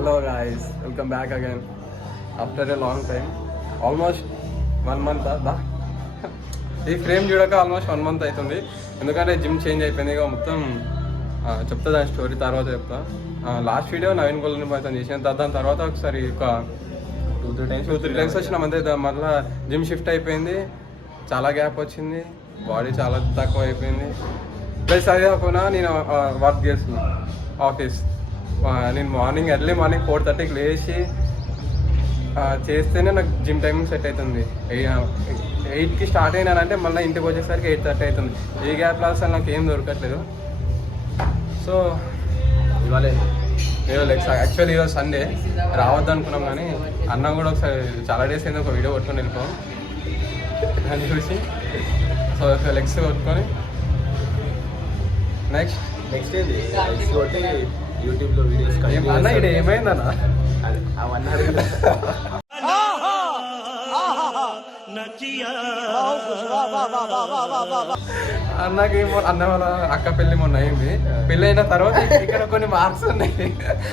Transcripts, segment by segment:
Hello guys, welcome back again after a long time. Almost 1 month ఈ frame చూడక almost 1 month అవుతుంది. ఎందుకంటే gym change అయిపోయింది. ఇక మొత్తం చెప్తా దాని స్టోరీ తర్వాత చెప్తా. లాస్ట్ వీడియో నవీన్ గోల్ని పోతాను చేసిన దాని తర్వాత ఒకసారి ఒక 2-3 టైమ్స్ వచ్చిన అంతే. మళ్ళీ జిమ్ షిఫ్ట్ అయిపోయింది, చాలా గ్యాప్ వచ్చింది, బాడీ చాలా తక్కువ అయిపోయింది. ప్లస్ అదే కాకుండా నేను వర్క్ చేస్తున్నాను ఆఫీస్. నేను ఎర్లీ మార్నింగ్ 4:30కి లేచి చేస్తేనే నాకు జిమ్ టైమింగ్ సెట్ అవుతుంది. 8కి స్టార్ట్ అయినానంటే మళ్ళీ ఇంటికి వచ్చేసరికి 8:30 అవుతుంది. ఈ గ్యాప్లో అసలు నాకు ఏం దొరకట్లేదు. సో ఇవాళ యాక్చువల్లీ ఈరోజు సండే రావద్దు అనుకున్నాం, కానీ అన్న కూడా ఒకసారి చాలా డేస్ అయింది ఒక వీడియో కొట్టుకొని వెళ్ళిపోయాం అని చూసి. సో లెగ్స్ కొట్టుకొని నెక్స్ట్ ఏంటి యూట్యూబ్లో వీడియోస్ అన్న ఇక్కడ ఏమైందన్న అన్నకి అన్న వాళ్ళ అక్క పెళ్ళి మొన్న అయింది. పెళ్ళి అయిన తర్వాత ఇక్కడ కొన్ని మార్క్స్ ఉన్నాయి.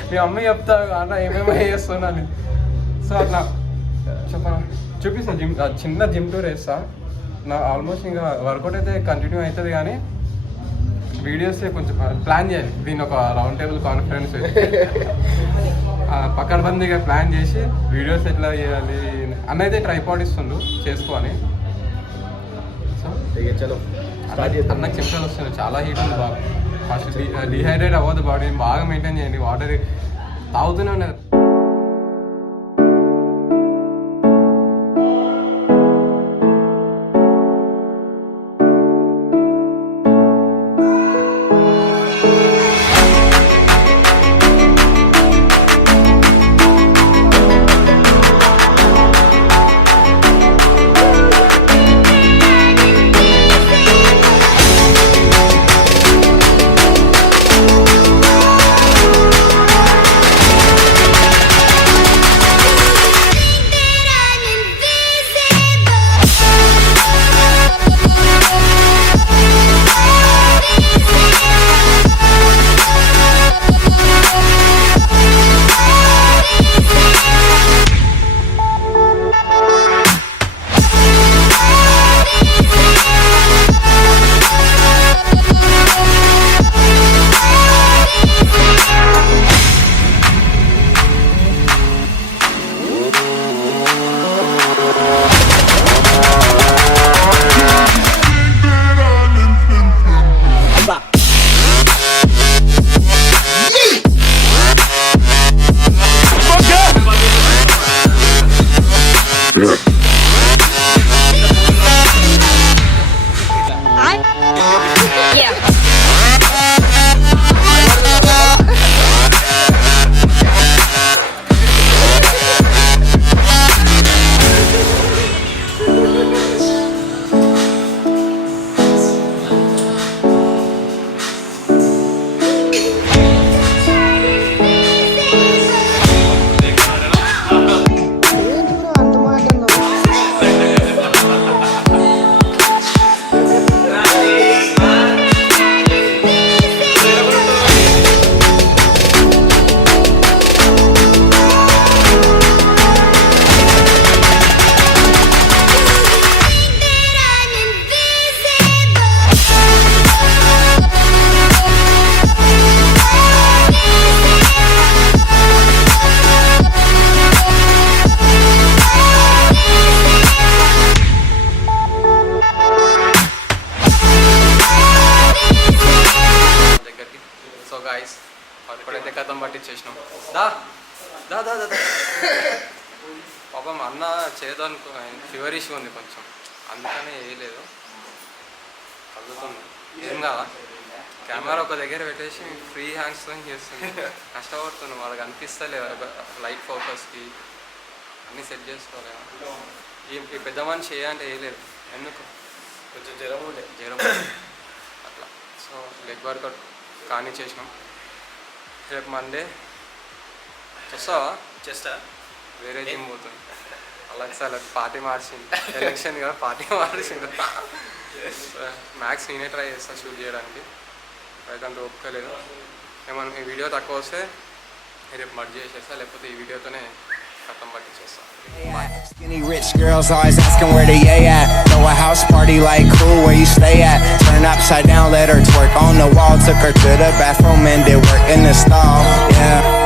మీ అమ్మ చెప్తా అన్న ఏమేమో చేస్తున్నాను. సో అట్లా చూపిస్తా జిమ్, చిన్న జిమ్ టూర్ వేస్తా. నా ఆల్మోస్ట్ ఇంకా వర్కౌట్ అయితే కంటిన్యూ అవుతుంది, కానీ వీడియోస్ కొంచెం ప్లాన్ చేయాలి. దీని ఒక రౌండ్ టేబుల్ కాన్ఫరెన్స్ పక్కన బందిగా ప్లాన్ చేసి వీడియోస్ ఎట్లా చేయాలి అన్నైతే ట్రైపాడ్ ఇస్తుండు చేసుకోవాలి. సో అన్నకు చెప్తాను వస్తుంది, చాలా హీట్ ఉంది బాగా. ఫస్ట్ డిహైడ్రేట్ అవ్వదు, బాడీ బాగా మెయింటైన్ చేయండి, వాటర్ తాగుతూనే ఉన్నది. ఇప్పుడైతే కథం పట్టించేసినాం. దా దా దా దా పాపం అన్న చేయదనుకో, ఫీవర్ ఇష్యూ ఉంది కొంచెం, అందుకనే వేయలేదు. కలుగుతుంది ఏం కాదా. కెమెరా ఒక దగ్గర పెట్టేసి ఫ్రీ హ్యాండ్స్తో చేస్తుంది, కష్టపడుతున్నాం. వాళ్ళకి అనిపిస్తలే లైట్ ఫోకస్కి అన్నీ సెట్ చేసుకోలేము. ఈ పెద్ద మనిషి అంటే వేయలేదు, ఎందుకు కొంచెం జ్వరం అట్లా. సో లెగ్ వర్కౌట్ కానీ చేసినాం. రేపు మండే చేస్తా వేరే జిమ్ పోతుంది. అలాగే సార్ పార్టీ మార్చింది, ఎలక్షన్ కదా పార్టీ మార్చింది. మ్యాక్స్ నేనే ట్రై చేస్తాను షూట్ చేయడానికి, అయితే అంత ఒప్పుకోలేదు. ఏమన్నా ఈ వీడియో తక్కువ వస్తే రేపు మర్జ్ చేసేస్తా, లేకపోతే ఈ వీడియోతోనే కథం పట్టించేస్తా. Skinny rich girls always asking where the yay at. Throw a house party like cool, where you stay at. Turn upside down, let her twerk on the wall. Took her to the bathroom and did work in the stall. Yeah.